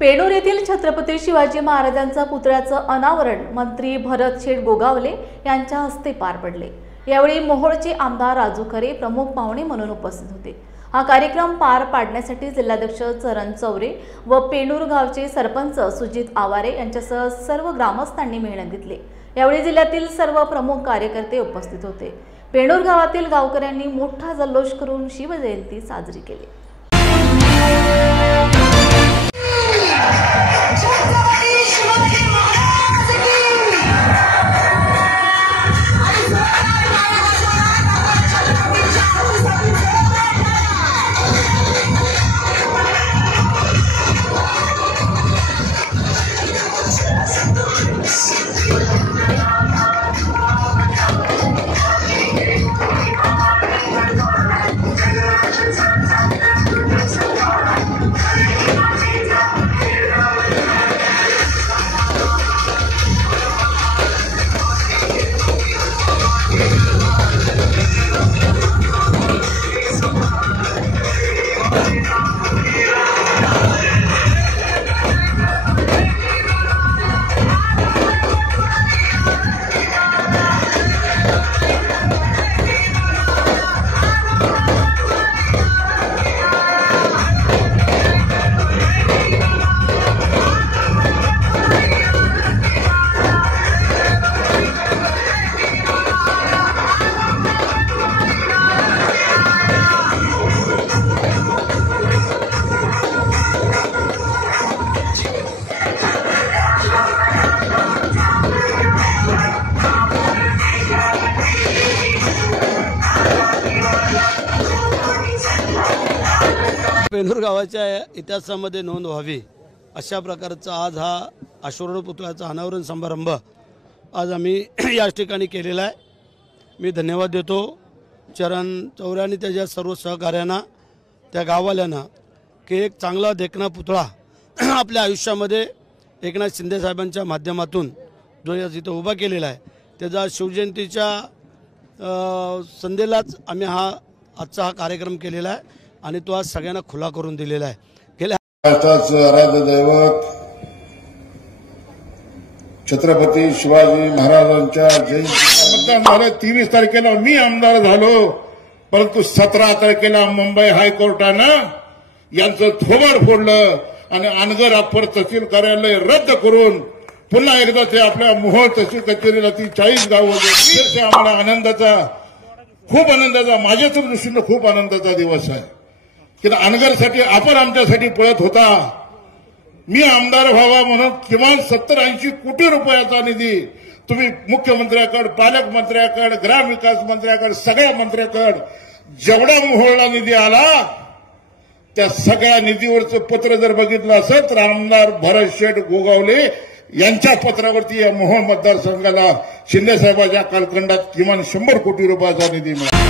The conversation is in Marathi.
पेणूर येथील छत्रपती शिवाजी महाराजांचा पुतळ्याचं अनावरण मंत्री भरत शेठ गोगावले यांच्या हस्ते पार पडले। यावेळी मोहोळचे आमदार राजू खरे प्रमुख पाहुणे म्हणून उपस्थित होते। हा कार्यक्रम पार पाडण्यासाठी जिल्हाध्यक्ष चरण चौरे व पेणूर गावचे सरपंच सुजित आवारे यांच्यासह सर्व ग्रामस्थांनी मेहनत घेतली। यावेळी जिल्ह्यातील सर्व प्रमुख कार्यकर्ते उपस्थित होते। पेणूर गावातील गावकऱ्यांनी मोठा जल्लोष करून शिवजयंती साजरी केली। पेणूर गावाच्या इतिहासामध्ये नोंद व्हावी अशा प्रकारचा आज हा अश्वारूढ पुतळ्याचा अनावरण समारंभ आज आम्ही याच ठिकाणी केलेला आहे। मी धन्यवाद देतो चरण चौरे आणि त्याच्या सर्व सहकार्यांना, त्या गाववाल्यांना की एक चांगला देखणा पुतळा आपल्या आयुष्यामध्ये एकनाथ शिंदे साहेबांच्या माध्यमातून जो या तिथं उभा केलेला आहे, त्याचा शिवजयंतीच्या संध्येलाच आम्ही आजचा हा कार्यक्रम केलेला आहे आणि तो आज सगळ्यांना खुला करून दिलेला आहे। महाराष्ट्राचं आराध्य दैवत छत्रपती शिवाजी महाराजांच्या जयंती मतदान झालं। 23 तारखेला मी आमदार झालो, परंतु 17 तारखेला मुंबई हायकोर्टानं यांचं थोबाड फोडलं आणि अनगर अप्पर तहसील कार्यालय रद्द करून पुन्हा एकदा ते आपल्या मोहोळ तहसील कचेरीला ती 40 गावं गेली। आम्हाला आनंदाचा, खूप आनंदाचा, माझ्या दृष्टीनं खूप आनंदाचा दिवस आहे की अनगरसाठी आपण आमच्यासाठी पळत होता। मी आमदार व्हावा म्हणून किमान 70-80 कोटी रुपयाचा निधी तुम्ही मुख्यमंत्र्याकडे, पालकमंत्र्याकडे, ग्रामविकास मंत्र्याकडे, सगळ्या मंत्र्याकडे जेवढा मोहोळला निधी आला त्या सगळ्या निधीवरचं पत्र जर बघितलं असेल तर आमदार भरत शेठ गोगावले यांच्या पत्रावरती या मोहोळ मतदारसंघाला शिंदे साहेबांच्या कालखंडात किमान 100 कोटी रुपयाचा निधी मिळाला।